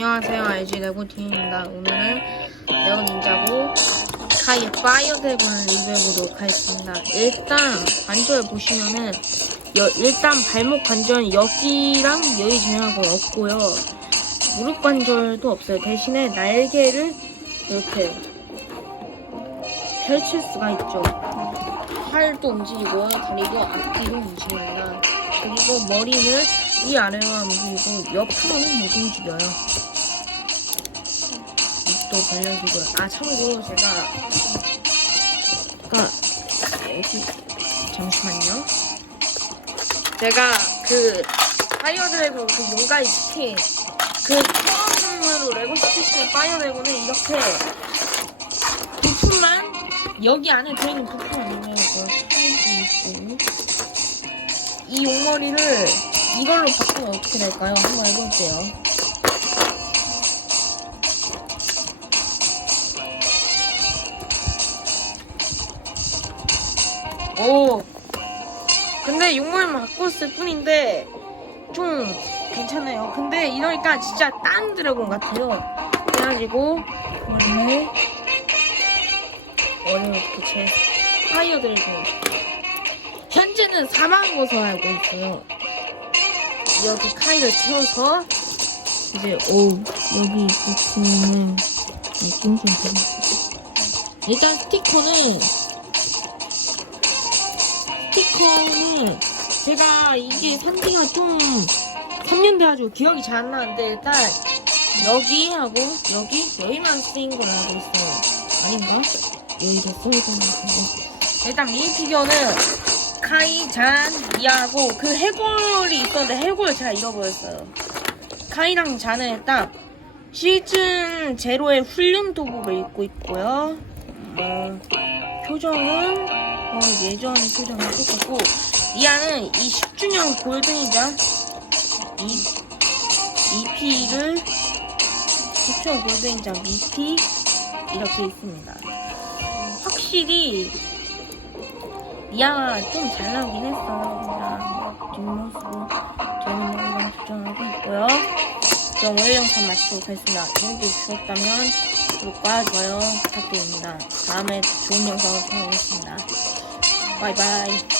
안녕하세요. 알지? 레고팀입니다. 오늘은 네오 닌자고 카이 파이어 드래곤을 리뷰해보도록 하겠습니다. 일단 관절 보시면은 여- 일단 발목 관절은 여기랑 여기 제약은 없고요. 무릎 관절도 없어요. 대신에 날개를 이렇게 펼칠 수가 있죠. 팔도 움직이고요. 다리도 앞뒤로 움직입니다. 그리고 머리는 위아래와 움직이고 옆으로는 못 움직여요. 입도 벌려지고요. 아 참고로 제가 그니까 여기 잠시만요. 제가 그 파이어드래곤 그 용가이 치킨 그 처음으로 레고 스티치 파이어드래곤은 이렇게 부품만 여기 안에 들어있는 부품 아니에요. 이 용머리를 이걸로 바꾸면 어떻게 될까요? 한번 해볼게요. 오. 근데 용머리만 바꿨을 뿐인데 좀 괜찮아요. 근데 이러니까 진짜 딴 드래곤 같아요. 그래가지고 오늘 오늘 이렇게 제 파이어 드래곤 현재는 것으로 알고 있어요. 여기 카이를 채워서 이제 오 여기 보시면은 느낌 좀 드릴게요. 일단 스티커는 스티커는 제가 이게 산지가 좀 3년 돼가지고 기억이 잘 안 나는데 일단 여기하고 여기 여기만 쓰인 걸 알고 있어요. 아닌가? 여기가 쓰여있는 것 같은데 일단 미니 피규어는 카이, 잔, 이하고 그 해골이 있었는데 해골 제가 잃어버렸어요. 카이랑 잔은 일단 시즌 제로의 훈련 도복을 입고 있고요. 뭐 표정은 어, 예전 표정을 똑같고 이하는 이 10주년 골든이자 이 EP를 10주년 골든이자 EP 이렇게 있습니다. 확실히 니아가 좀 잘 나오긴 했어. 그냥 뒷모습 되는 모습을 조정하고 있고요. 그럼 오늘 영상 마치도록 하겠습니다. 재밌게 보셨다면 구독과 좋아요 부탁드립니다. 다음에 좋은 영상을 통하겠습니다. 바이바이.